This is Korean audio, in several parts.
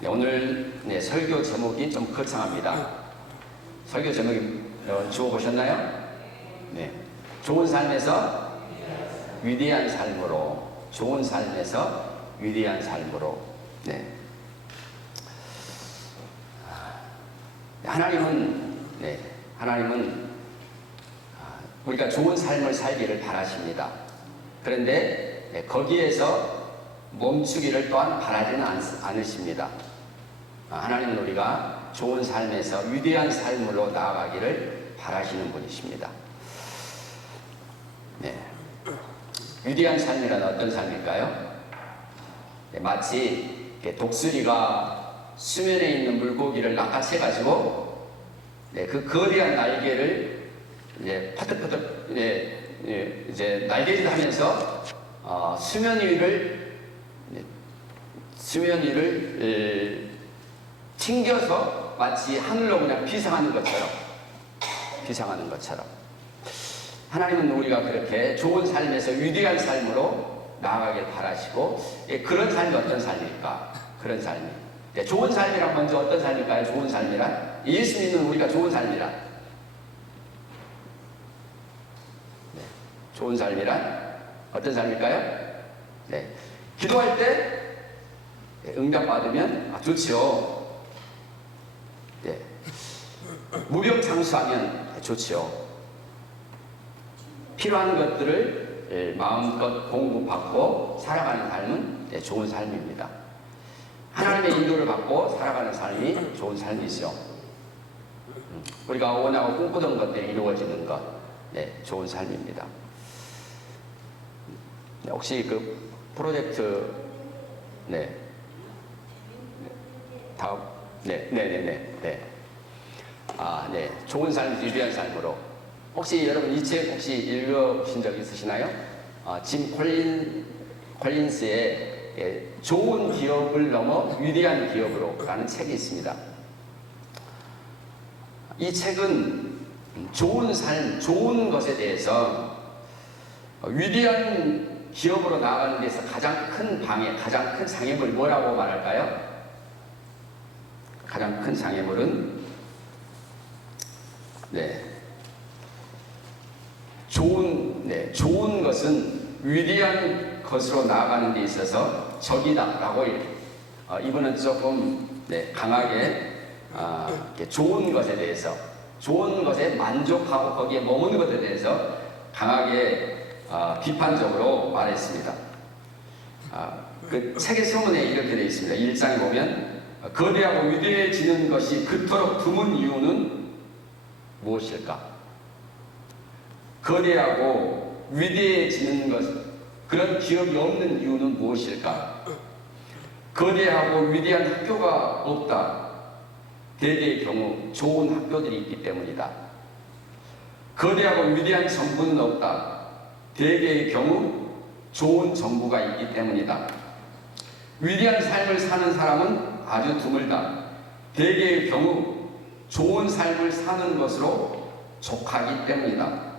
네, 오늘 설교 제목이 좀 거창합니다. 설교 제목이 주워 보셨나요? 네, 좋은 삶에서 위대한 삶으로, 좋은 삶에서 위대한 삶으로. 네. 하나님은 우리가 좋은 삶을 살기를 바라십니다. 그런데 거기에서 멈추기를 또한 바라지는 않으십니다. 하나님은 우리가 좋은 삶에서 위대한 삶으로 나아가기를 바라시는 분이십니다. 네. 위대한 삶이란 어떤 삶일까요? 네, 마치 독수리가 수면에 있는 물고기를 낚아채가지고 그 거대한 날개를 파득파득 이제 날개짓하면서 수면 위를 튕겨서 마치 하늘로 그냥 비상하는 것처럼 하나님은 우리가 그렇게 좋은 삶에서 위대한 삶으로 나아가길 바라시고, 그런 삶이 어떤 삶일까? 그런 삶이 좋은 삶이란 먼저 어떤 삶일까요? 좋은 삶이란 예수 믿는 우리가 좋은 삶이란 좋은 삶이란 어떤 삶일까요? 네. 기도할 때 응답받으면 좋지요. 네. 무병장수하면 좋지요. 필요한 것들을 마음껏 공급받고 살아가는 삶은 좋은 삶입니다. 하나님의 인도를 받고 살아가는 삶이 좋은 삶이죠. 우리가 원하고 꿈꾸던 것들이 이루어지는 것, 좋은 삶입니다. 혹시 그 프로젝트 다음 좋은 삶, 위대한 삶으로. 혹시 여러분 이 책 혹시 읽어보신 적 있으시나요? 짐 콜린스의 좋은 기업을 넘어 위대한 기업으로 라는 책이 있습니다. 이 책은 좋은 삶, 좋은 것에 대해서 위대한 기업으로 나아가는 데서 가장 큰 방해, 가장 큰 장애물이 뭐라고 말할까요? 가장 큰 장애물은 좋은 것은 위대한 것으로 나아가는 데 있어서 적이다라고 이분은 조금 강하게 좋은 것에 대해서, 좋은 것에 만족하고 거기에 머무는 것에 대해서 강하게 비판적으로 말했습니다. 그 책의 서문에 이렇게 되어 있습니다. 1장에 보면 거대하고 위대해지는 것이 그토록 드문 이유는 무엇일까? 거대하고 위대해지는 것, 그런 기업이 없는 이유는 무엇일까? 거대하고 위대한 학교가 없다. 대개의 경우 좋은 학교들이 있기 때문이다. 거대하고 위대한 정부는 없다. 대개의 경우 좋은 정부가 있기 때문이다. 위대한 삶을 사는 사람은 아주 드물다. 대개의 경우 좋은 삶을 사는 것으로 족하기 때문이다.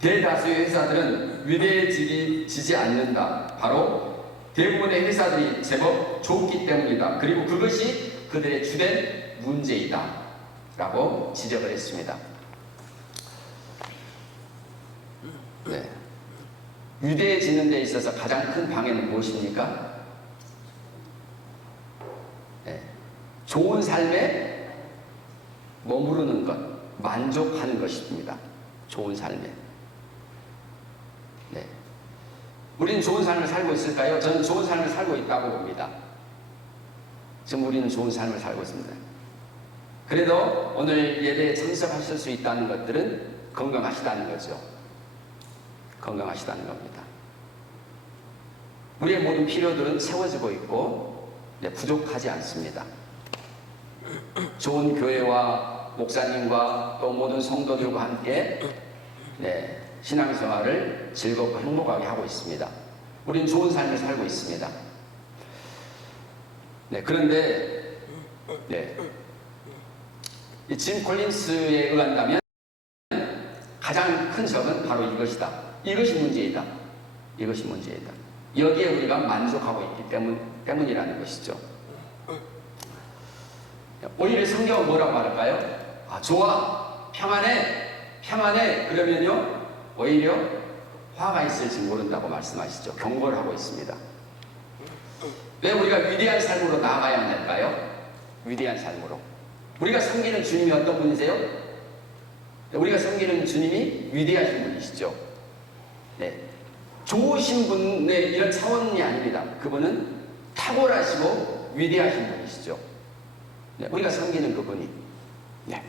대다수의 회사들은 위대해지지 않는다. 바로 대부분의 회사들이 제법 좋기 때문이다. 그리고 그것이 그들의 주된 문제이다. 라고 지적을 했습니다. 위대해지는 데 있어서 가장 큰 방해는 무엇입니까? 좋은 삶에 머무르는 것, 만족하는 것입니다. 좋은 삶에. 우리는 좋은 삶을 살고 있을까요? 저는 좋은 삶을 살고 있다고 봅니다. 지금 우리는 좋은 삶을 살고 있습니다. 그래도 오늘 예배에 참석하실 수 있다는 것들은 건강하시다는 거죠. 건강하시다는 겁니다. 우리의 모든 필요들은 채워지고 있고 부족하지 않습니다. 좋은 교회와 목사님과 또 모든 성도들과 함께 신앙생활을 즐겁고 행복하게 하고 있습니다. 우리는 좋은 삶을 살고 있습니다. 그런데 짐 콜린스에 의한다면 가장 큰 적은 바로 이것이다. 이것이 문제이다. 이것이 문제이다. 여기에 우리가 만족하고 있기 때문이라는 것이죠. 오히려 성경은 뭐라고 말할까요? 아, 좋아, 평안해 그러면요 오히려 화가 있을지 모른다고 말씀하시죠. 경고를 하고 있습니다. 왜 우리가 위대한 삶으로 나아가야 할까요? 위대한 삶으로. 우리가 섬기는 주님이 어떤 분이세요? 우리가 섬기는 주님이 위대하신 분이시죠. 네. 좋으신 분의 이런 차원이 아닙니다. 그분은 탁월하시고 위대하신 분이시죠. 네. 우리가 섬기는 그분이. 네.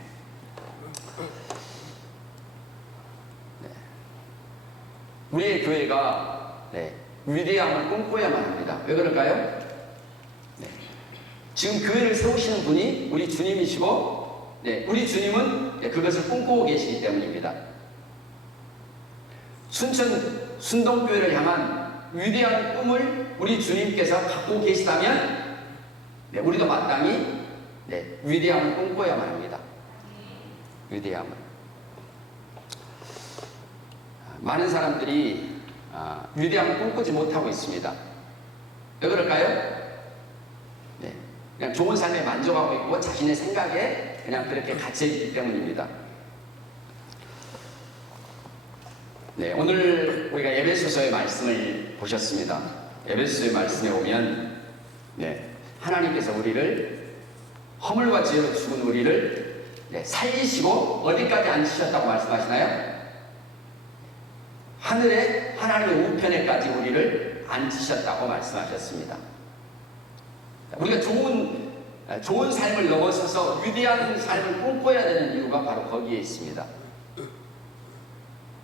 네. 우리의 교회가 위대함을 꿈꿔야만 합니다. 왜 그럴까요? 지금 교회를 세우시는 분이 우리 주님이시고, 우리 주님은 그것을 꿈꾸고 계시기 때문입니다. 순천 순동교회를 향한 위대한 꿈을 우리 주님께서 갖고 계시다면, 우리도 마땅히 위대함을 꿈꿔야만 합니다. 위대함을. 많은 사람들이 위대함을 꿈꾸지 못하고 있습니다. 왜 그럴까요? 그냥 좋은 삶에 만족하고 있고 자신의 생각에 그냥 그렇게 갇혀있기 때문입니다. 오늘 우리가 에베소서의 말씀을 보셨습니다. 에베소서의 말씀에 보면 하나님께서 우리를 허물과 죄로 죽은 우리를 살리시고 어디까지 앉히셨다고 말씀하시나요? 하늘에 하나님의 우편에까지 우리를 앉히셨다고 말씀하셨습니다. 우리가 좋은 삶을 넘어서서 위대한 삶을 꿈꿔야 되는 이유가 바로 거기에 있습니다.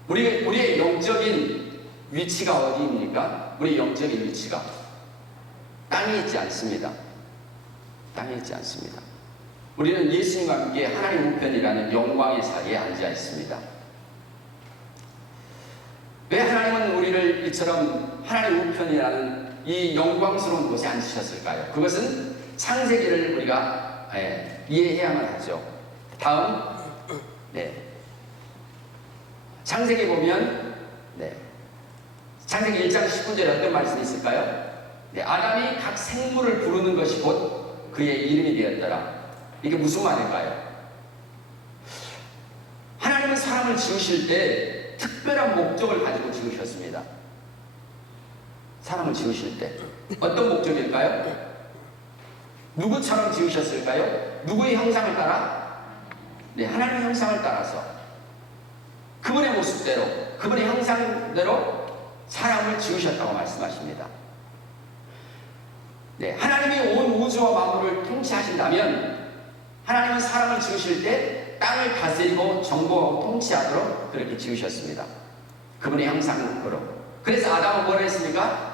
우리의 영적인 위치가 어디입니까? 우리의 영적인 위치가 땅에 있지 않습니다. 땅에 있지 않습니다. 우리는 예수님과 함께 하나님 우편이라는 영광의 자리에 앉아 있습니다. 왜 하나님은 우리를 이처럼 하나님 우편이라는 이 영광스러운 곳에 앉으셨을까요? 그것은 창세기를 우리가 이해해야만 하죠. 다음, 창세기 보면 창세기 1장 19절에 어떤 말씀이 있을까요? 아담이 각 생물을 부르는 것이 곧 그의 이름이 되었더라. 이게 무슨 말일까요? 하나님은 사람을 지으실 때 특별한 목적을 가지고 지으셨습니다. 사람을 지으실 때 어떤 목적일까요? 누구처럼 지으셨을까요? 누구의 형상을 따라? 하나님의 형상을 따라서 그분의 모습대로 그분의 형상대로 사람을 지으셨다고 말씀하십니다. 하나님이 온 우주와 만물을 통치하신다면 하나님은 사람을 지으실 때 땅을 다스리고 정복하고 통치하도록 그렇게 지으셨습니다. 그분의 형상으로. 그래서 아담은 뭐라 했습니까?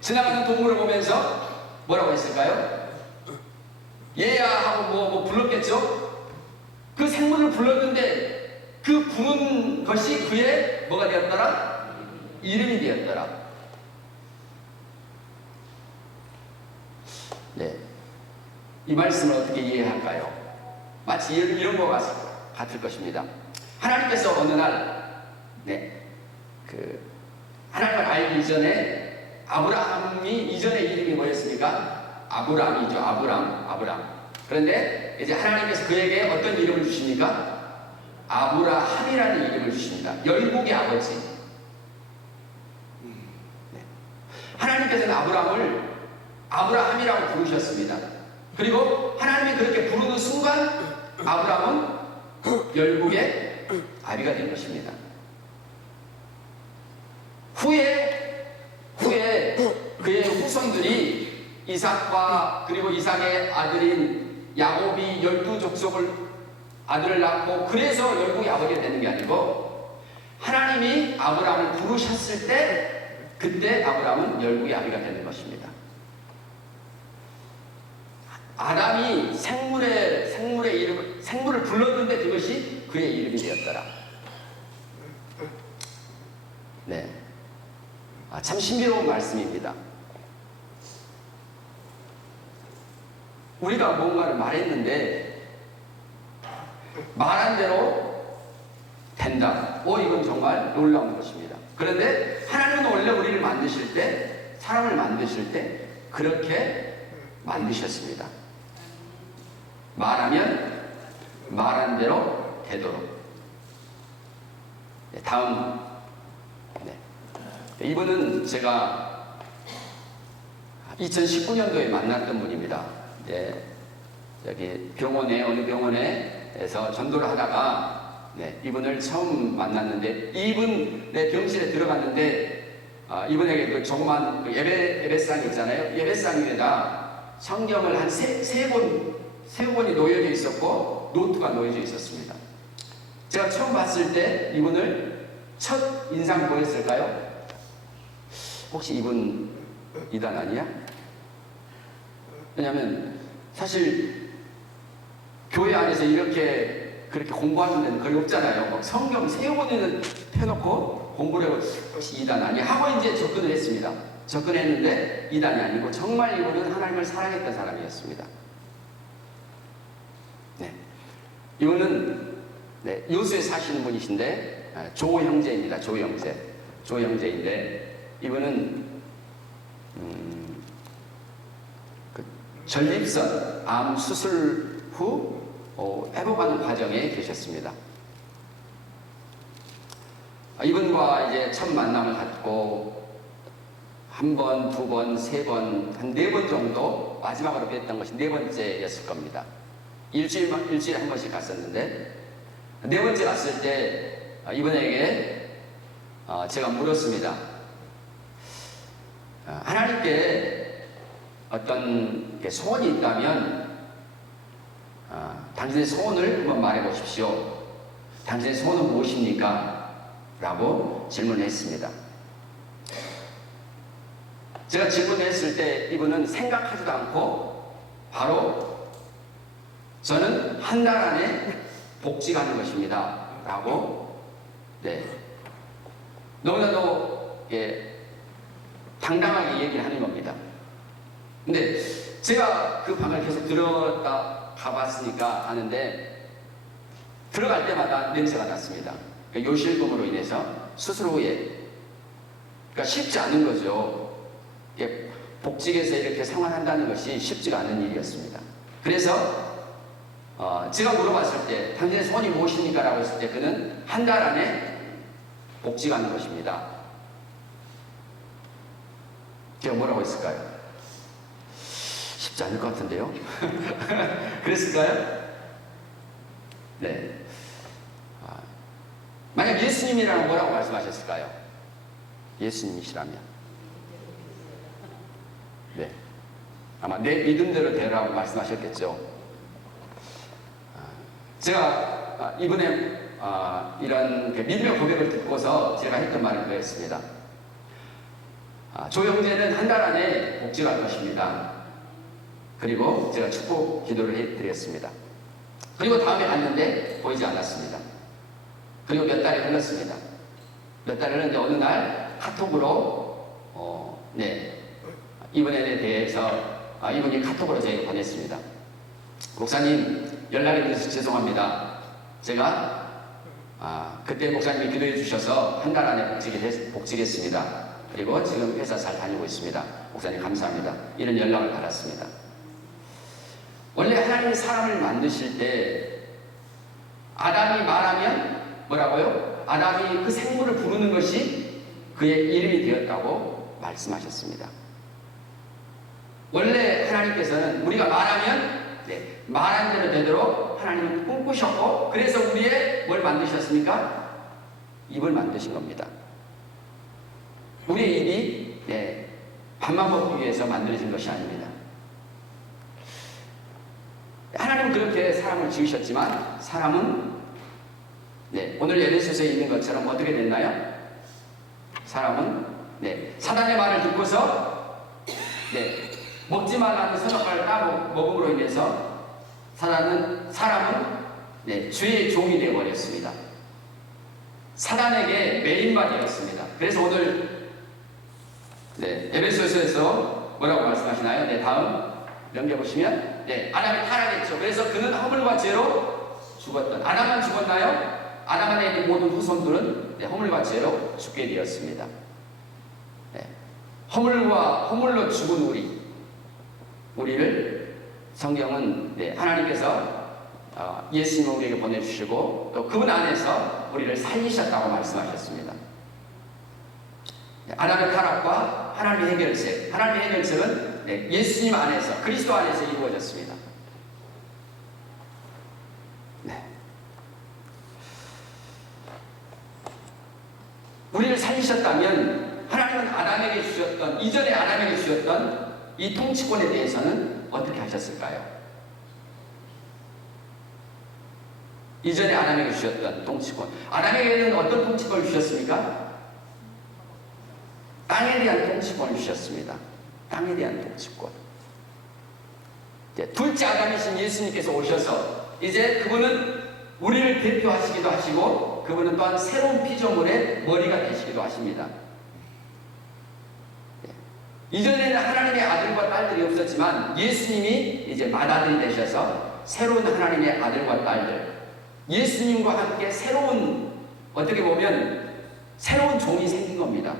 지나가는 동물을 보면서 뭐라고 했을까요? 얘야 하고 뭐 불렀겠죠? 그 생물을 불렀는데 그 부른 것이 그의 뭐가 되었더라? 이름이 되었더라. 이 말씀을 어떻게 이해할까요? 마치 이런 것 같을 것입니다. 하나님께서 어느 날 하나님을 알기 이전에 아브라함이 이전의 이름이 뭐였습니까? 아브람이죠. 아브람. 그런데 이제 하나님께서 그에게 어떤 이름을 주십니까? 아브라함이라는 이름을 주십니다. 열국의 아버지. 하나님께서는 아브람을 아브라함이라고 부르셨습니다. 그리고 하나님이 그렇게 부르는 순간 아브람은 열국의 아비가 된 것입니다. 후에 그의 후손들이 이삭과 그리고 이삭의 아들인 야곱이 12족속을 아들을 낳고 그래서 열국의 아버지가 되는 게 아니고 하나님이 아브람을 부르셨을 때 그때 아브람은 열국의 아비가 되는 것입니다. 아담이 생물을 불렀는데 그것이 그의 이름이 되었더라. 참 신비로운 말씀입니다. 우리가 뭔가를 말했는데 말한 대로 된다. 이건 정말 놀라운 것입니다. 그런데 하나님은 원래 우리를 만드실 때, 사람을 만드실 때 그렇게 만드셨습니다. 말하면 말한 대로 되도록. 네, 다음. 네. 이분은 제가 2019년도에 만났던 분입니다. 네, 여기 병원에, 어느 병원에서 전도를 하다가 이분을 처음 만났는데, 이분의 병실에 들어갔는데 이분에게 그 조그만 그 예배상이 있잖아요. 예배상 위에다 성경을 한 세 권이 놓여져 있었고 노트가 놓여져 있었습니다. 제가 처음 봤을 때 이분을 첫 인상이 뭐였을까요? 혹시 이분 이단 아니야? 왜냐하면 사실 교회 안에서 그렇게 공부하는 데는 거의 없잖아요. 막 성경 세 권을 펴놓고 공부를 하고, 혹시 이단 아니야? 하고 이제 접근을 했습니다. 접근했는데 이단이 아니고 정말 이분은 하나님을 사랑했던 사람이었습니다. 네, 이분은 요수에 사시는 분이신데 조 형제입니다. 조 형제인데 이분은 그 전립선 암 수술 후 회복하는 과정에 계셨습니다. 이분과 이제 첫 만남을 갖고 한 번, 두 번, 세 번, 한 네 번 정도 마지막으로 뵀던 것이 네 번째였을 겁니다. 일주일에 한 번씩 갔었는데, 네 번째 갔을 때 이분에게 제가 물었습니다. 하나님께 어떤 소원이 있다면 당신의 소원을 한번 말해 보십시오. 당신의 소원은 무엇입니까? 라고 질문을 했습니다. 제가 질문했을 때 이분은 생각하지도 않고 바로 저는 한 달 안에 복직하는 것입니다. 라고 너무나도 당당하게 얘기를 하는 겁니다. 근데 제가 그 방을 계속 들어갔다 가봤으니까 아는데 들어갈 때마다 냄새가 났습니다. 그러니까 요실금으로 인해서 수술 후에 그러니까 쉽지 않은 거죠. 복직에서 이렇게 생활한다는 것이 쉽지가 않은 일이었습니다. 그래서 제가 물어봤을 때 당신의 소원이 무엇입니까? 라고 했을 때 그는 한 달 안에 복직하는 것입니다. 제가 뭐라고 했을까요? 쉽지 않을 것 같은데요? 그랬을까요? 네. 만약 예수님이라면 뭐라고 말씀하셨을까요? 예수님이시라면. 네. 아마 내 믿음대로 되라고 말씀하셨겠죠. 제가 이번에 이런 믿음의 고백을 듣고서 제가 했던 말은 그랬습니다. 조 형제는 한 달 안에 복직할 것입니다. 그리고 제가 축복 기도를 해드렸습니다. 그리고 다음에 갔는데 보이지 않았습니다. 그리고 몇 달이 흘렀습니다. 몇 달이 흘렀는데 어느 날 카톡으로 이분에 대해서 이분이 카톡으로 저에게 보냈습니다. 목사님, 연락이 늦어서 죄송합니다. 제가 그때 목사님이 기도해 주셔서 한 달 안에 복직했습니다. 그리고 지금 회사 잘 다니고 있습니다. 목사님 감사합니다. 이런 연락을 받았습니다. 원래 하나님이 사람을 만드실 때 아담이 말하면 뭐라고요? 아담이 그 생물을 부르는 것이 그의 이름이 되었다고 말씀하셨습니다. 원래 하나님께서는 우리가 말하면 말한 대로 되도록 하나님은 꿈꾸셨고, 그래서 우리의 뭘 만드셨습니까? 입을 만드신 겁니다. 우리의 입이 밥만 먹기 위해서 만들어진 것이 아닙니다. 하나님은 그렇게 사람을 지으셨지만 사람은 오늘 에베소서에 있는 것처럼 어떻게 됐나요? 사람은 사단의 말을 듣고서 먹지 말라는 선악과를 따 먹음으로 인해서 사람은 죄의 종이 되어버렸습니다. 사단에게 매인바 되었습니다. 그래서 오늘 에베소서에서 뭐라고 말씀하시나요? 다음 넘겨보시면 아담이 타락했죠. 그래서 그는 허물과 죄로 죽었던, 아담만 죽었나요? 아담 안에 있는 모든 후손들은 허물과 죄로 죽게 되었습니다. 허물로 죽은 우리를 성경은 하나님께서 예수님을 우리에게 보내주시고 또 그분 안에서 우리를 살리셨다고 말씀하셨습니다. 아담의 타락과 하나님의 해결책, 하나님의 해결책은 예수님 안에서, 그리스도 안에서 이루어졌습니다. 우리를 살리셨다면 하나님은 아담에게 주셨던, 이전에 아담에게 주셨던 이 통치권에 대해서는 어떻게 하셨을까요? 이전에 아담에게 주셨던 통치권, 아담에게는 어떤 통치권을 주셨습니까? 땅에 대한 통치권을 주셨습니다. 땅에 대한 통치권. 둘째 아담이신 예수님께서 오셔서 이제 그분은 우리를 대표하시기도 하시고 그분은 또한 새로운 피조물의 머리가 되시기도 하십니다. 이전에는 하나님의 아들과 딸들이 없었지만 예수님이 이제 맏아들이 되셔서 새로운 하나님의 아들과 딸들, 예수님과 함께 새로운, 어떻게 보면 새로운 종이 생긴 겁니다.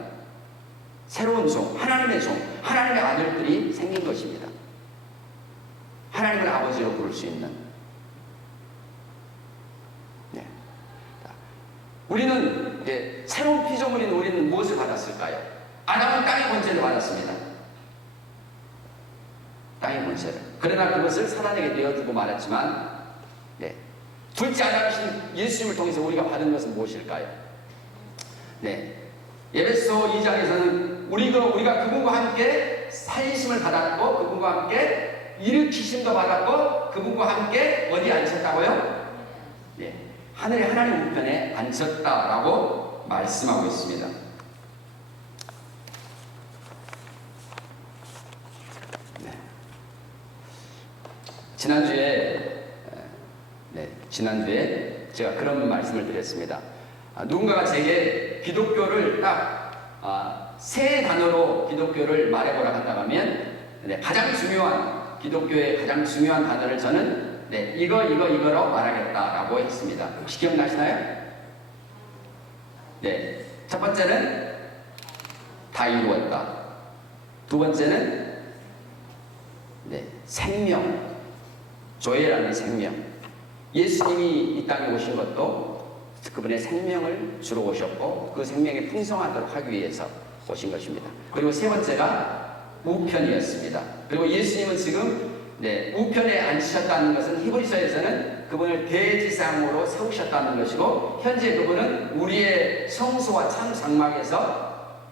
새로운 종, 하나님의 종, 하나님의 아들들이 생긴 것입니다. 하나님을 아버지로 부를 수 있는. 우리는 새로운 피조물인 우리는 무엇을 받았을까요? 아담은 땅의 권세를 받았습니다. 땅의 권세를. 그러나 그것을 사단에게 내어주고 말았지만, 둘째 아담이신 예수님을 통해서 우리가 받은 것은 무엇일까요? 에베소 2장에서는 우리가 그분과 함께 살리심을 받았고, 그분과 함께 일으키심도 받았고, 그분과 함께 어디에 앉혔다고요? 하늘의 하나님 우편에 앉혔다라고 말씀하고 있습니다. 지난주에 제가 그런 말씀을 드렸습니다. 누군가가 제게 기독교를 딱 세 단어로 기독교를 말해보라 한다고 하면 가장 중요한, 기독교의 가장 중요한 단어를 저는 이거로 말하겠다라고 했습니다. 혹시 기억나시나요? 첫 번째는 다 이루었다. 두 번째는 생명, 조회라는 생명. 예수님이 이 땅에 오신 것도 그분의 생명을 주러 오셨고 그 생명이 풍성하도록 하기 위해서 오신 것입니다. 그리고 세 번째가 우편이었습니다. 그리고 예수님은 지금 우편에 앉으셨다는 것은 히브리서에서는 그분을 대지상으로 세우셨다는 것이고, 현재 그분은 우리의 성소와 참 장막에서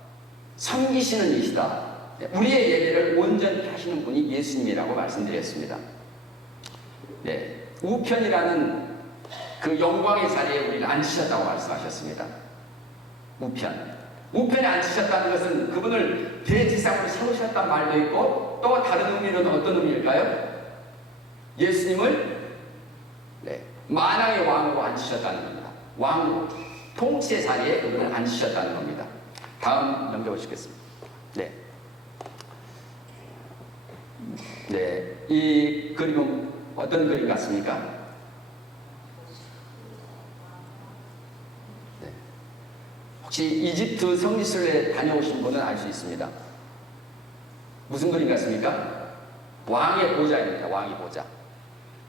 섬기시는 이시다. 우리의 예배를 온전히 하시는 분이 예수님이라고 말씀드렸습니다. 우편이라는 그 영광의 자리에 우리를 앉으셨다고 말씀하셨습니다. 우편에 앉으셨다는 것은 그분을 대지상으로 세우셨다는 말도 있고, 또 다른 의미는 어떤 의미일까요? 예수님을 만왕의 왕으로 앉으셨다는 겁니다. 왕으로, 통치의 자리에 그분을 앉으셨다는 겁니다. 다음 넘겨보시겠습니다. 이 그림은 어떤 그림 같습니까? 혹시 이집트 성지순례 다녀오신 분은 알 수 있습니다. 무슨 그림 같습니까? 왕의 보좌입니다. 왕의 보좌.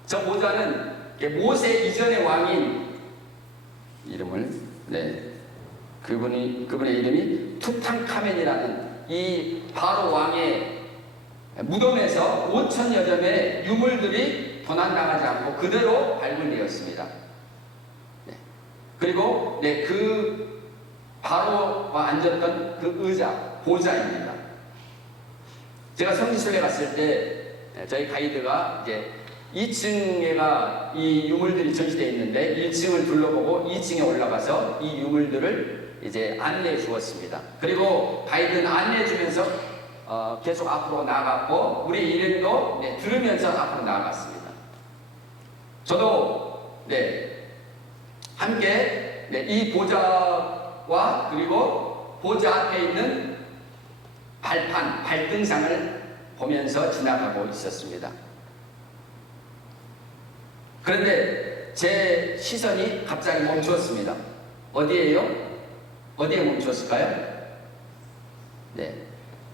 저 보좌는 모세 이전의 왕인 이름을, 그분의 이름이 투탕카멘이라는 이 바로 왕의 무덤에서 5,000여 점의 유물들이 도난당하지 않고 그대로 발굴되었습니다. 그리고 그 바로가 앉았던 그 의자, 보좌입니다. 제가 성지순례 갔을 때 저희 가이드가 이제 2층에가 이 유물들이 전시되어 있는데 1층을 둘러보고 2층에 올라가서 이 유물들을 이제 안내해 주었습니다. 그리고 가이드는 안내해 주면서 계속 앞으로 나아갔고 우리 일행도 들으면서 앞으로 나아갔습니다. 저도 함께 이 보좌와 그리고 보좌 앞에 있는 발판, 발등상을 보면서 지나가고 있었습니다. 그런데 제 시선이 갑자기 멈추었습니다. 어디에요? 어디에 멈추었을까요?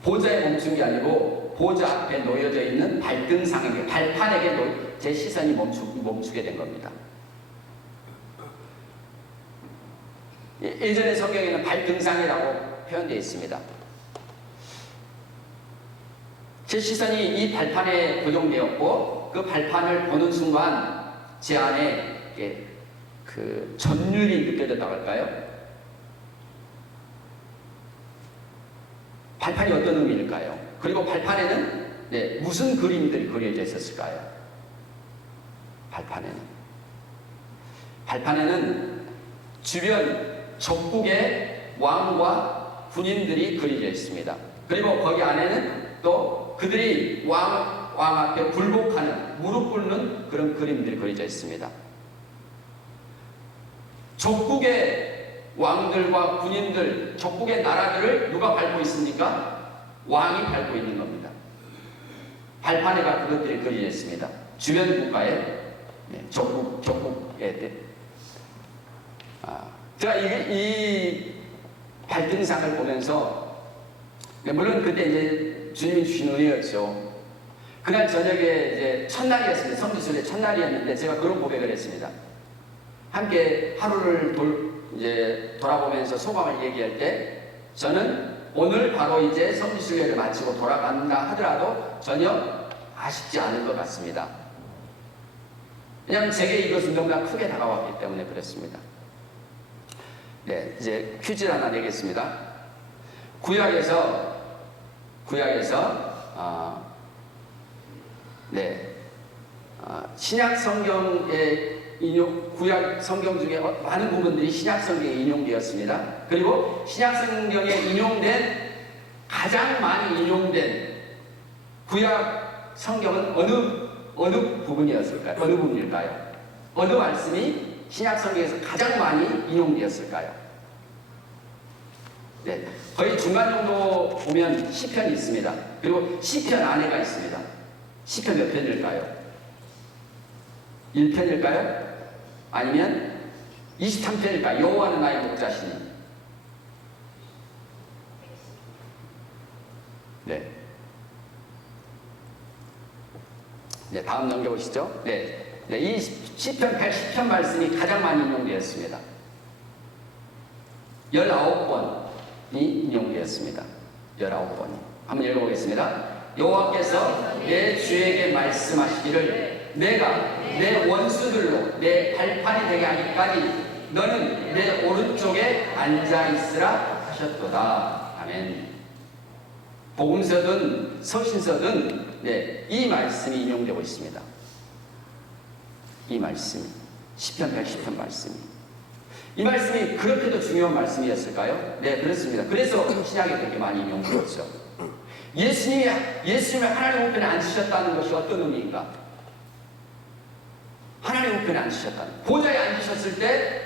보좌에 멈춘 게 아니고 그리고 보좌 앞에 놓여져 있는 발등상에게, 발판에게 제 시선이 멈추게 된 겁니다. 예전에 성경에는 발등상이라고 표현되어 있습니다. 제 시선이 이 발판에 고정되었고 그 발판을 보는 순간 제 안에 그 전율이 느껴졌다고 할까요? 발판이 어떤 의미일까요? 그리고 발판에는 무슨 그림들이 그려져 있었을까요? 발판에는 주변 적국의 왕과 군인들이 그려져 있습니다. 그리고 거기 안에는 또 그들이 왕 앞에 굴복하는, 무릎 꿇는 그런 그림들이 그려져 있습니다. 적국의 왕들과 군인들, 적국의 나라들을 누가 밟고 있습니까? 왕이 밟고 있는 겁니다. 발판에가 그것들이 그려져 있습니다. 주변 국가의 적국의 제가 이 발등상을 보면서, 물론 그때 이제 주님이 주신 은혜였죠. 그날 저녁에 이제 첫날이었습니다. 성지순례 첫날이었는데 제가 그런 고백을 했습니다. 함께 하루를 돌아보면서 소감을 얘기할 때 저는 오늘 바로 이제 성지순례를 마치고 돌아간다 하더라도 전혀 아쉽지 않을 것 같습니다. 왜냐하면 제게 이것은 너무나 크게 다가왔기 때문에 그렇습니다. 네, 이제 퀴즈를 하나 내겠습니다. 구약에서 신약 성경의 구약 성경 중에 많은 부분들이 신약 성경에 인용되었습니다. 그리고 신약 성경에 가장 많이 인용된 구약 성경은 어느 부분이었을까요? 어느 부분일까요? 어느 말씀이 신약 성경에서 가장 많이 인용되었을까요? 네, 거의 중간 정도 보면 시편이 있습니다. 그리고 시편 안에가 있습니다. 시편 몇 편일까요? 1편일까요? 아니면 23편일까요? 여호와는 나의 목자시니. 네. 네, 다음 넘겨보시죠. 이 시편 110편 말씀이 가장 많이 인용되었습니다. 19번이 인용되었습니다. 19번이. 한번 읽어보겠습니다. 여호와께서 내 주에게 말씀하시기를 내가 내 원수들로 내 발판이 되게 하기까지 너는 내 오른쪽에 앉아있으라 하셨도다. 아멘. 복음서든 서신서든 이 말씀이 인용되고 있습니다. 이 말씀이 시편 110편 말씀이, 이 말씀이 그렇게도 중요한 말씀이었을까요? 네, 그렇습니다. 그래서 신약에 그렇게 많이 인용되었죠. 예수님을 하나님 우편에 앉으셨다는 것이 어떤 의미인가? 하나님 우편에 앉으셨다는, 보좌에 앉으셨을 때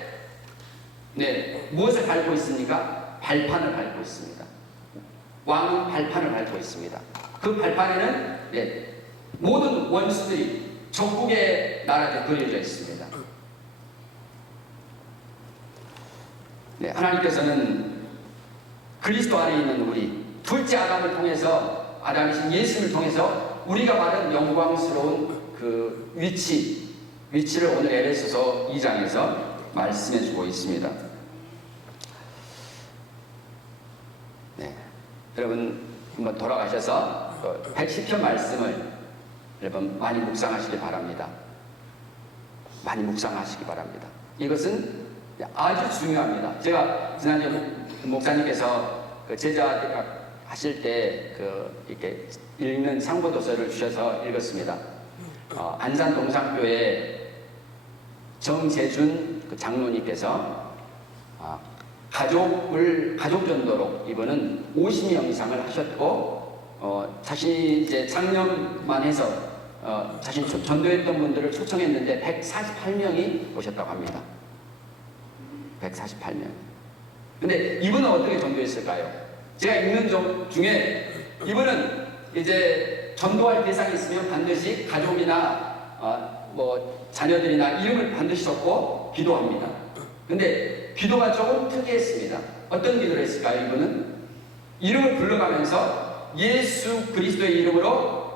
무엇을 밟고 있습니까? 발판을 밟고 있습니다. 왕은 발판을 밟고 있습니다. 그 발판에는 모든 원수들이, 적국의 나라들이 그려져 있습니다. 하나님께서는 그리스도 안에 있는 우리, 둘째 아담을 통해서, 아담이신 예수를 통해서 우리가 받은 영광스러운 그 위치를 오늘 에베소서 2장에서 말씀해 주고 있습니다. 네, 여러분 한번 돌아가셔서 110편 말씀을 여러분 많이 묵상하시기 바랍니다. 많이 묵상하시기 바랍니다. 이것은 아주 중요합니다. 제가 지난주에 목사님께서 제자 하실 때 이렇게 읽는 상보도서를 주셔서 읽었습니다. 안산 동산교회 정재준 장로님께서 가족 전도로 이번은 50명 이상을 하셨고, 자신이 이제 작년만 해서 자신 전도했던 분들을 초청했는데 148명이 오셨다고 합니다. 148명. 근데 이분은 어떻게 전도했을까요? 제가 읽는 중에 이분은 이제 전도할 대상이 있으면 반드시 가족이나 자녀들이나 이름을 반드시 적고 기도합니다. 근데 기도가 조금 특이했습니다. 어떤 기도를 했을까요? 이분은 이름을 불러가면서 예수 그리스도의 이름으로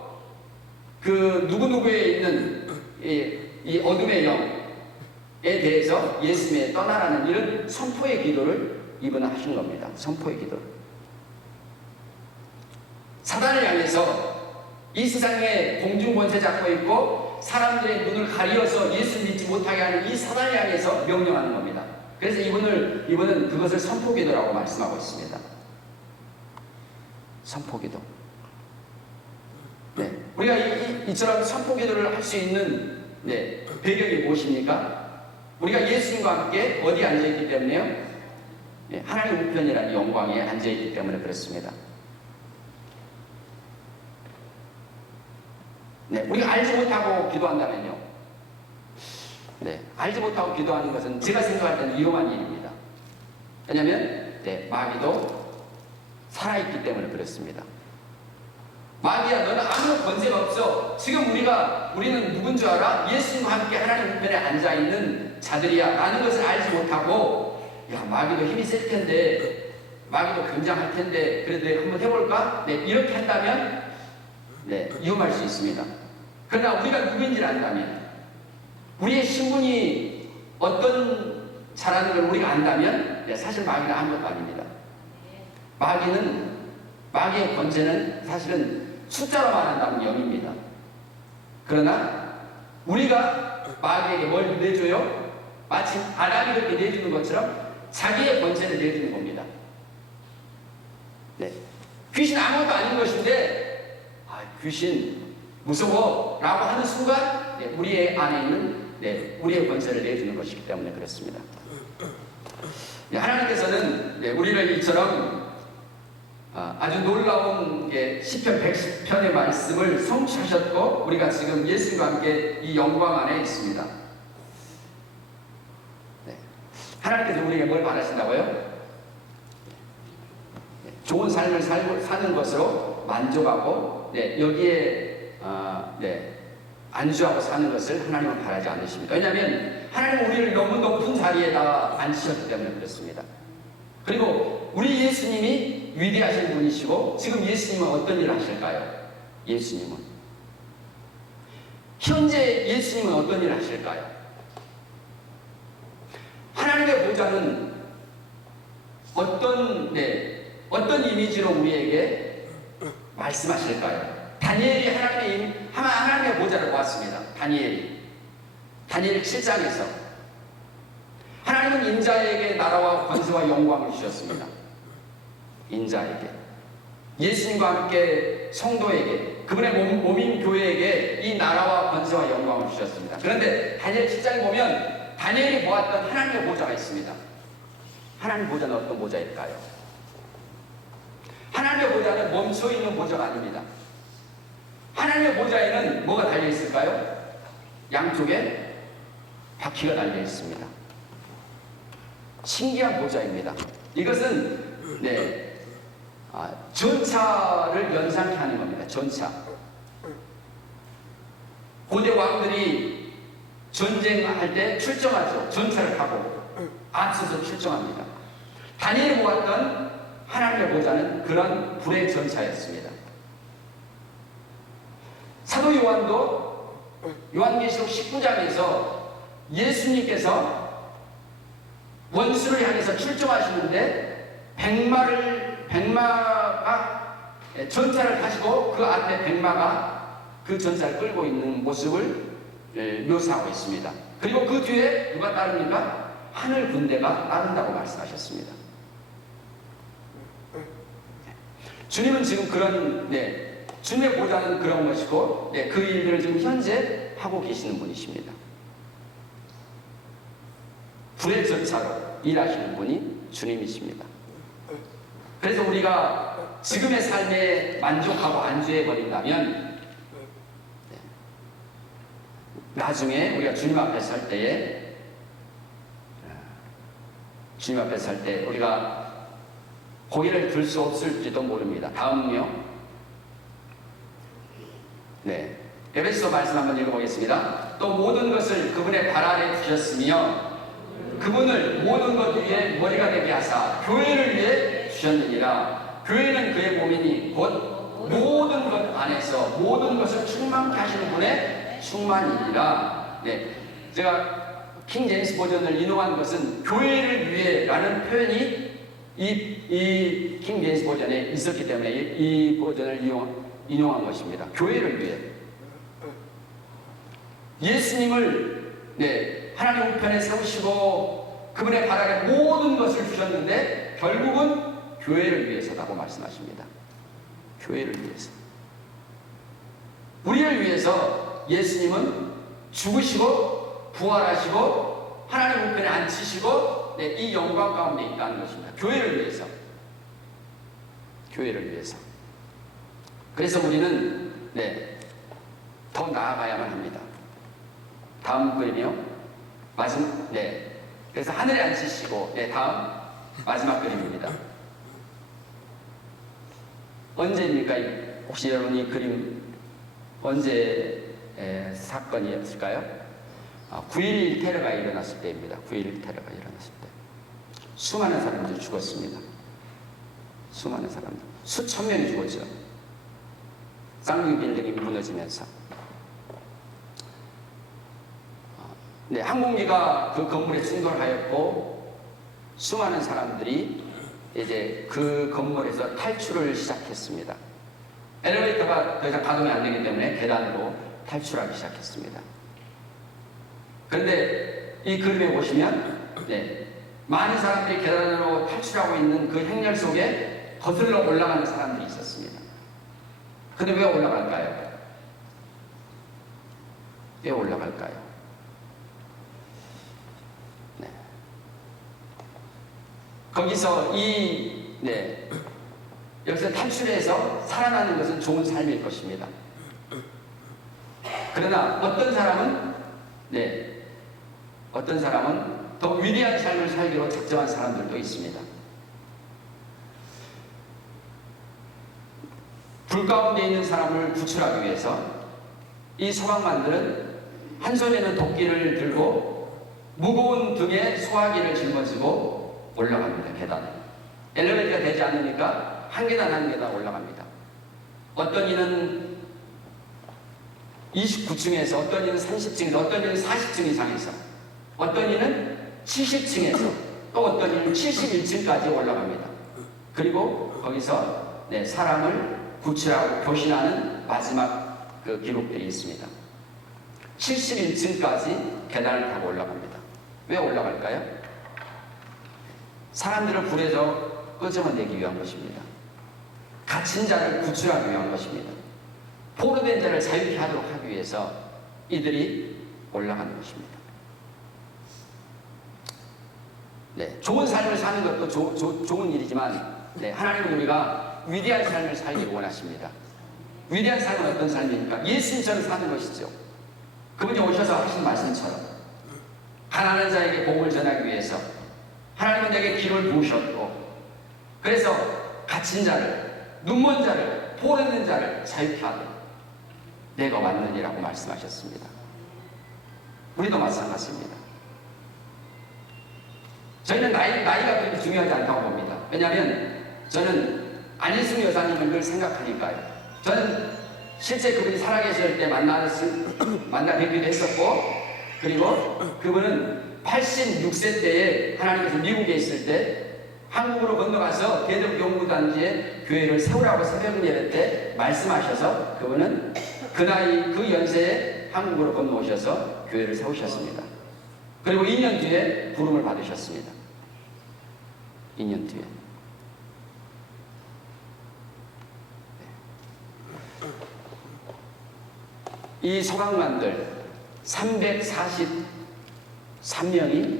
그 누구누구에 있는 이 어둠의 영에 대해서 예수님의 떠나라는 이런 선포의 기도를 이분은 하신 겁니다. 선포의 기도를. 사단을 향해서 이 세상에 공중권세 잡고 있고 사람들의 눈을 가리어서 예수 믿지 못하게 하는 이 사단을 향해서 명령하는 겁니다. 그래서 이분은 그것을 선포기도라고 말씀하고 있습니다. 선포기도. 네, 우리가 이처럼 선포기도를 할 수 있는 배경이 무엇입니까? 우리가 예수님과 함께 어디에 앉아있기 때문에요? 네, 하나님 우편이라는 영광에 앉아있기 때문에 그렇습니다. 네, 우리가 알지 못하고 기도한다면요. 네, 알지 못하고 기도하는 것은 제가 생각할 때는 위험한 일입니다. 왜냐하면 마귀도 살아있기 때문에 그렇습니다. 마귀야, 너는 아무 권세가 없어. 지금 우리는 누군 줄 알아? 예수님과 함께 하나님 우편에 앉아있는 자들이야 라는 것을 알지 못하고, 야, 마귀도 힘이 셀 텐데, 마귀도 굉장할 텐데, 그래도 한번 해볼까? 네, 이렇게 한다면 위험할 수 있습니다. 그러나 우리가 누구인지를 안다면, 우리의 신분이 어떤 자라는 걸 우리가 안다면 사실 마귀는 아무것도 아닙니다. 마귀의 권세는 사실은 숫자로 말한다면 0입니다. 그러나 우리가 마귀에게 뭘 내줘요? 마치 아담이 그렇게 내주는 것처럼 자기의 권세를 내주는 겁니다. 네. 귀신 아무것도 아닌 것인데 귀신 무서워 라고 하는 순간 우리의 안에 있는 우리의 권세를 내주는 것이기 때문에 그렇습니다. 하나님께서는 우리를 이처럼 아주 놀라운 시편 110편의 말씀을 성취하셨고 우리가 지금 예수님과 함께 이 영광 안에 있습니다. 하나님께서 우리에게 뭘 바라신다고요? 좋은 삶을 사는 것으로 만족하고 여기에 안주하고 사는 것을 하나님은 바라지 않으십니다. 왜냐하면 하나님은 우리를 너무 높은 자리에다 앉히셨기 때문에 그렇습니다. 그리고 우리 예수님이 위대하신 분이시고 지금 예수님은 어떤 일을 하실까요? 예수님은 현재 예수님은 어떤 일을 하실까요? 하나님의 보좌는 어떤 이미지로 우리에게 말씀하실까요? 다니엘이 하나님의 보좌를 보았습니다. 다니엘 7장에서 하나님은 인자에게 나라와 권세와 영광을 주셨습니다. 인자에게, 예수님과 함께 성도에게, 그분의 몸인 교회에게 이 나라와 권세와 영광을 주셨습니다. 그런데 다니엘 7장에 보면 다니엘이 보았던 하나님의 보좌가 있습니다. 하나님의 보좌는 어떤 보좌일까요? 하나님의 보좌는 멈춰있는 보좌가 아닙니다. 하나님의 보좌에는 뭐가 달려있을까요? 양쪽에 바퀴가 달려있습니다. 신기한 보좌입니다. 이것은 전차를 연상케 하는 겁니다. 전차. 고대 왕들이 전쟁할 때 출정하죠. 전차를 타고 앞서서 출정합니다. 다니엘이 보았던 하나님의 보좌는 그런 불의 전차였습니다. 사도 요한도 요한계시록 19장에서 예수님께서 원수를 향해서 출정하시는데 백마가 전차를 타시고 그 앞에 백마가 그 전차를 끌고 있는 모습을 묘사하고 있습니다. 그리고 그 뒤에 누가 따릅니까? 하늘 군대가 따른다고 말씀하셨습니다. 주님은 지금 주님의 보좌는 그런 것이고 그 일들을 지금 현재 하고 계시는 분이십니다. 불의 전차로 일하시는 분이 주님이십니다. 그래서 우리가 지금의 삶에 만족하고 안주해버린다면 나중에 우리가 주님 앞에 설 때에 우리가 고개를 들 수 없을지도 모릅니다. 다음은요. 에베소서 말씀 한번 읽어보겠습니다. 또 모든 것을 그분의 발 아래 두셨으며 그분을 모든 것 위에 머리가 되게 하사 교회를 위해 주셨느니라. 교회는 그의 몸이니 곧 모든 것 안에서 모든 것을 충만케 하시는 분의 충만이니라. 네, 제가 킹 제임스 버전을 인용한 것은 교회를 위해라는 표현이 이 킹 제임스 버전에 있었기 때문에 이 버전을 인용한 것입니다. 교회를 위해. 예수님을 하나님 우편에 세우시고 그분의 발 아래 모든 것을 주셨는데 결국은 교회를 위해서라고 말씀하십니다. 교회를 위해서. 우리를 위해서 예수님은 죽으시고 부활하시고 하나님 우편에 앉히시고 이 영광 가운데 있다는 것입니다. 교회를 위해서. 교회를 위해서. 그래서 우리는 더 나아가야만 합니다. 다음 그림이요. 그래서 하늘에 앉히시고 다음 마지막 그림입니다. 언제입니까? 혹시 여러분 이 그림 언제 사건이었을까요? 9.11 테러가 일어났을 때입니다. 9.11 테러가 일어났을 때 수많은 사람들이 죽었습니다. 수많은 사람들, 수천 명이 죽었죠. 쌍용 빌딩이 무너지면서 항공기가 그 건물에 충돌하였고 수많은 사람들이 이제 그 건물에서 탈출을 시작했습니다. 엘리베이터가 더 이상 가동이 안 되기 때문에 계단으로 탈출하기 시작했습니다. 그런데 이 그림에 보시면 많은 사람들이 계단으로 탈출하고 있는 그 행렬 속에 거슬러 올라가는 사람들이 있었습니다. 근데 왜 올라갈까요? 왜 올라갈까요? 거기서 여기서 탈출해서 살아나는 것은 좋은 삶일 것입니다. 그러나 어떤 사람은 더 위대한 삶을 살기로 작정한 사람들도 있습니다. 불 가운데 있는 사람을 구출하기 위해서 이 소방관들은 한 손에는 도끼를 들고 무거운 등에 소화기를 짊어지고 올라갑니다. 계단에. 엘리베이터가 되지 않으니까 한 계단 한 계단 올라갑니다. 어떤 이는 29층에서 어떤 이는 30층에서 어떤 이는 40층 이상에서 어떤 이는 70층에서 또 어떤 이는 71층까지 올라갑니다. 그리고 거기서 사람을 구출하고 교신하는 마지막 그 기록들이 있습니다. 71층까지 계단을 타고 올라갑니다. 왜 올라갈까요? 사람들을 불에서 끄집어내기 위한 것입니다. 갇힌 자를 구출하기 위한 것입니다. 포로된 자를 자유케 하도록 하기 위해서 이들이 올라가는 것입니다. 좋은 삶을 사는 것도 좋은 일이지만 하나님은 우리가 위대한 삶을 살기를 원하십니다. 위대한 삶은 어떤 삶입니까? 예수님처럼 사는 것이죠. 그분이 오셔서 하신 말씀처럼 가난한 자에게 복음을 전하기 위해서 하나님은 내게 길을 부으셨고 그래서 갇힌 자를, 눈먼 자를, 포로된 자를 자유케 하도록 내가 왔느니라고 말씀하셨습니다. 우리도 마찬가지입니다. 저희는 나이가 그렇게 중요하지 않다고 봅니다. 왜냐하면 저는 안일숙 여사님을 늘 생각하니까요. 저는 실제 그분이 살아계실 때 만나 뵙기도 했었고 그리고 그분은 86세 때에 하나님께서 미국에 있을 때 한국으로 건너가서 대덕연구단지에 교회를 세우라고 새벽 예배 때 말씀하셔서 그분은 그 나이 그 연세에 한국으로 건너오셔서 교회를 세우셨습니다. 그리고 2년 뒤에 부름을 받으셨습니다. 2년 뒤에. 이 소방관들 343명이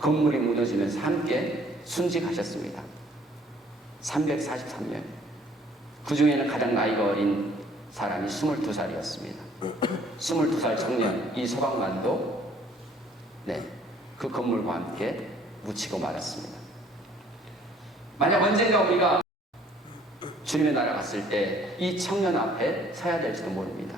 건물이 무너지면서 함께 순직하셨습니다. 343명. 그 중에는 가장 나이가 어린 사람이 22살이었습니다. 22살 청년 이 소방관도 그 건물과 함께 묻히고 말았습니다. 만약 언젠가 우리가 주님의 나라 갔을 때 이 청년 앞에 서야 될지도 모릅니다.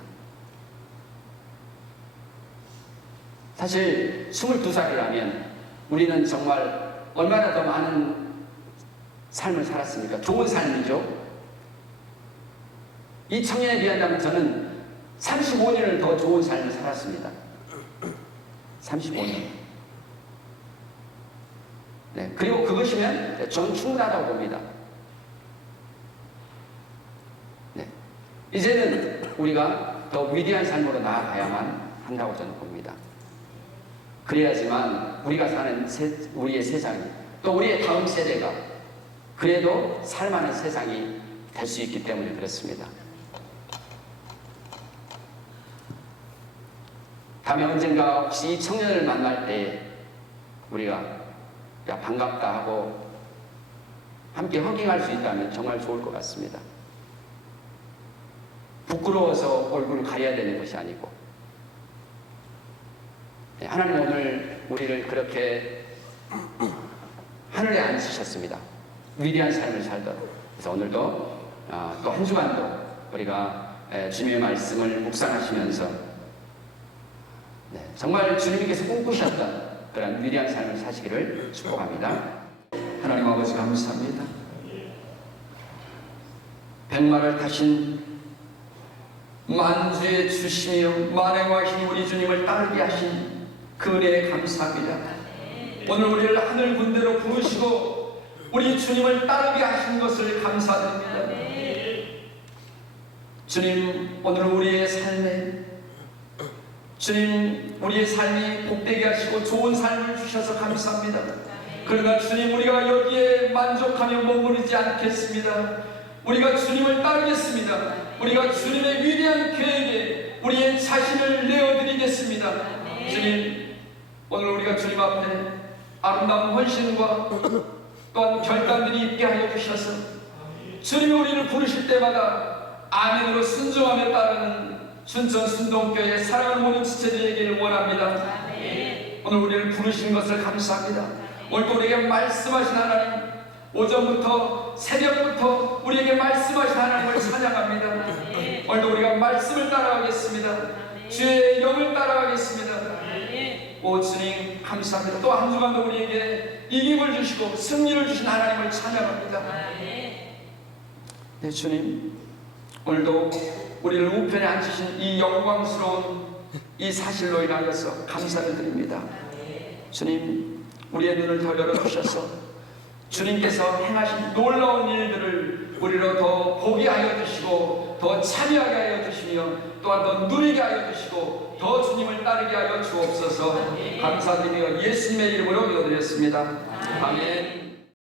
사실 22살이라면 우리는 정말 얼마나 더 많은 삶을 살았습니까? 좋은 삶이죠. 이 청년에 비한다면 저는 35년을 더 좋은 삶을 살았습니다. 35년. 네, 그리고 그것이면 전 충분하다고 봅니다. 네, 이제는 우리가 더 위대한 삶으로 나아가야만 한다고 저는 봅니다. 그래야지만 우리가 사는 우리의 세상이, 또 우리의 다음 세대가 그래도 살만한 세상이 될 수 있기 때문에 그렇습니다. 다음에 언젠가 혹시 이 청년을 만날 때 우리가 야, 반갑다 하고 함께 허깅할 수 있다면 정말 좋을 것 같습니다. 부끄러워서 얼굴을 가려야 되는 것이 아니고, 하나님 오늘 우리를 그렇게 하늘에 앉으셨습니다. 위대한 삶을 살도록. 그래서 오늘도 또 한 주간도 우리가 주님의 말씀을 묵상하시면서 정말 주님께서 꿈꾸셨던 그런 위대한 삶을 사시기를 축복합니다. 하나님 아버지 감사합니다. 백마를 타신 만주의 주시며 만행하신 우리 주님을 따르게 하신 그 은혜에 감사합니다. 오늘 우리를 하늘 군대로 부르시고 우리 주님을 따르게 하신 것을 감사드립니다. 주님, 오늘 우리의 삶에 주님, 우리의 삶이 복되게 하시고 좋은 삶을 주셔서 감사합니다. 그러나 주님, 우리가 여기에 만족하며 머무르지 않겠습니다. 우리가 주님을 따르겠습니다. 우리가 주님의 위대한 계획에 우리의 자신을 내어드리겠습니다. 주님, 오늘 우리가 주님 앞에 아름다운 헌신과 또한 결단들이 있게 하여 주셔서 주님이 우리를 부르실 때마다 아멘으로 순종하며 따르는 순천 순동교회 사랑하는 모든 지체들에게 원합니다. 오늘 우리를 부르신 것을 감사합니다. 오늘도 우리에게 말씀하신 하나님, 오전부터 새벽부터 우리에게 말씀하신 하나님을 찬양합니다. 오늘도 우리가 말씀을 따라가겠습니다. 주의 영을 따라가겠습니다. 오 주님 감사합니다. 또 한 주간도 우리에게 이김을 주시고 승리를 주신 하나님을 찬양합니다. 네 주님, 오늘도 우리를 우편에 앉으신 이 영광스러운 이 사실로 인하여서 감사를 드립니다. 주님, 우리의 눈을 더 열어주셔서 주님께서 행하신 놀라운 일들을 우리로 더 보게 하여 주시고 더 참여하게 하여 주시며 또한 더 누리게 하여 주시고 더 주님을 따르게 하여 주옵소서. 감사드리며 예수님의 이름으로 기도드렸습니다. 아멘.